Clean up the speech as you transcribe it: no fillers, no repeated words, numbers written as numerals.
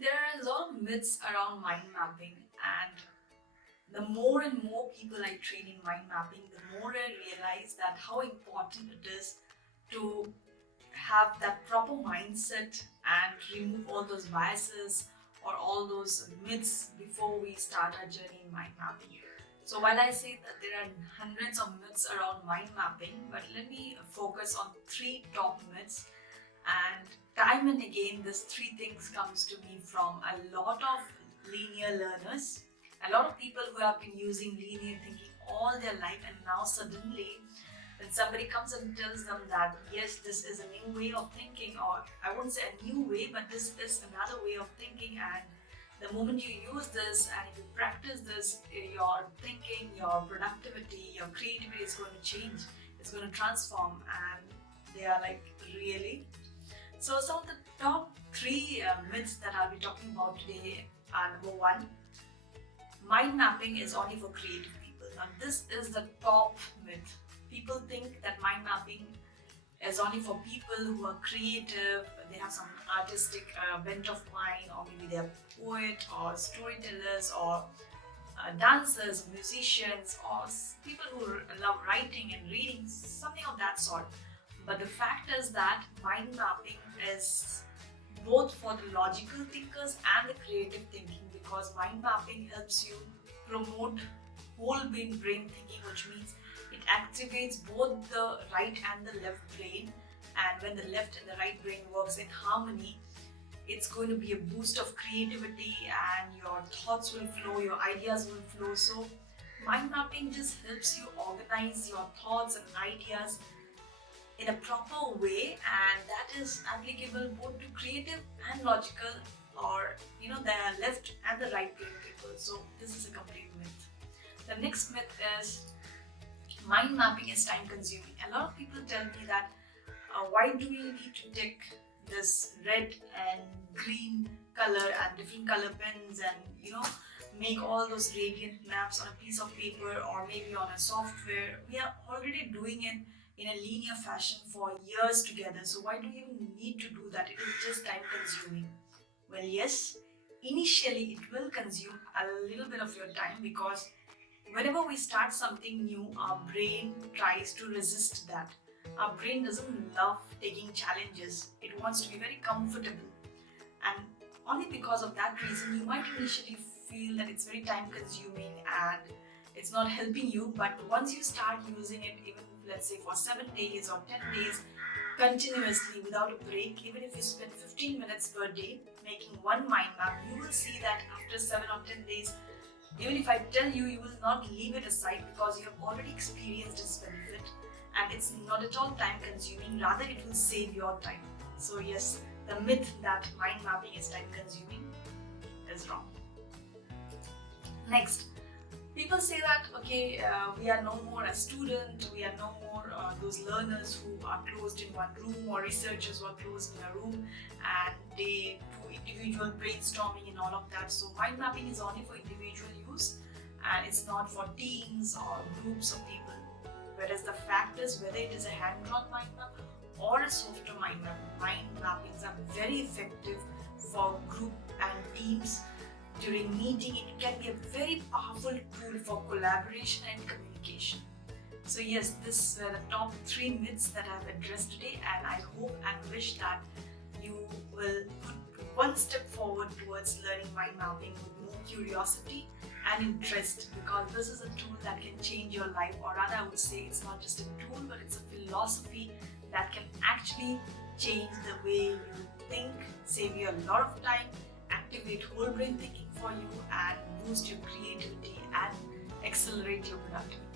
There are a lot of myths around mind mapping, and the more and more people I train in mind mapping, the more I realize that how important it is to have that proper mindset and remove all those biases or all those myths before we start our journey in mind mapping. So while I say that there are hundreds of myths around mind mapping, but let me focus on three top myths. And time and again, these three things comes to me from a lot of linear learners, a lot of people who have been using linear thinking all their life, and now suddenly when somebody comes and tells them that yes, this is a new way of thinking, or I wouldn't say a new way, but this is another way of thinking, and the moment you use this and if you practice this, your thinking, your productivity, your creativity is going to change, it's going to transform. And they are like, really? So some of the top three myths that I'll be talking about today are: number one, mind mapping is only for creative people. Now this is the top myth. People think that mind mapping is only for people who are creative, they have some artistic bent of mind, or maybe they're poet or storytellers or dancers, musicians, or people who love writing and reading, something of that sort. But the fact is that mind mapping is both for the logical thinkers and the creative thinking, because mind mapping helps you promote whole brain thinking, which means it activates both the right and the left brain. And when the left and the right brain works in harmony, it's going to be a boost of creativity, and your thoughts will flow, your ideas will flow. So mind mapping just helps you organize your thoughts and ideas in a proper way, and that is applicable both to creative and logical, or the left and the right brain people. So this is a complete myth. The next myth is mind mapping is time consuming. A lot of people tell me that why do we need to take this red and green color and different color pens and make all those radiant maps on a piece of paper or maybe on a software. We are already doing it in a linear fashion for years together, so why do you even need to do that? It is just time consuming. Well, yes, initially it will consume a little bit of your time, because whenever we start something new, our brain tries to resist that. Our brain doesn't love taking challenges. It wants to be very comfortable. And only because of that reason, you might initially feel that it's very time consuming and it's not helping you. But once you start using it, even let's say for 7 days or 10 days, continuously without a break, even if you spend 15 minutes per day making one mind map, you will see that after 7 or 10 days, even if I tell you, you will not leave it aside, because you have already experienced its benefit and it's not at all time consuming, rather it will save your time. So yes, the myth that mind mapping is time consuming is wrong. Next, people say that okay, we are no more a student, we are no more those learners who are closed in one room, or researchers who are closed in a room and they do individual brainstorming and all of that. So mind mapping is only for individual use and it's not for teams or groups of people. Whereas the fact is, whether it is a hand-drawn mind map or a software mind map, mind mappings are very effective for group and teams. During meeting, it can be a very powerful tool for collaboration and communication. So yes, these were the top 3 myths that I have addressed today, and I hope and wish that you will put one step forward towards learning mind mapping with more curiosity and interest, because this is a tool that can change your life, or rather I would say it's not just a tool, but it's a philosophy that can actually change the way you think, save you a lot of time, activate whole brain thinking for you, and boost your creativity and accelerate your productivity.